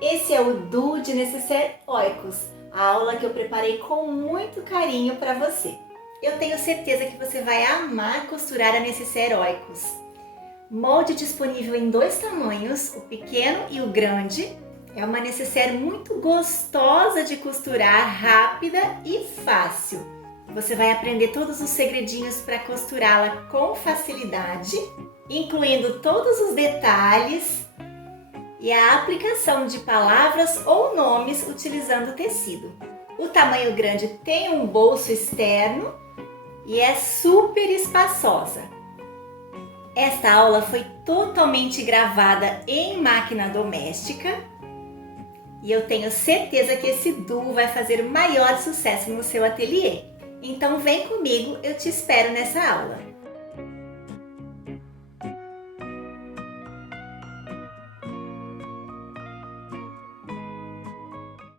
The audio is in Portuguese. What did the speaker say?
Esse é o duo de Necessaire Oikos, a aula que eu preparei com muito carinho para você. Eu tenho certeza que você vai amar costurar a Necessaire Oikos. Molde disponível em 2 tamanhos, o pequeno e o grande. É uma necessaire muito gostosa de costurar, rápida e fácil. Você vai aprender todos os segredinhos para costurá-la com facilidade, incluindo todos os detalhes e a aplicação de palavras ou nomes utilizando o tecido. O tamanho grande tem um bolso externo e é super espaçosa. Esta aula foi totalmente gravada em máquina doméstica e eu tenho certeza que esse duo vai fazer o maior sucesso no seu ateliê. Então vem comigo, eu te espero nessa aula.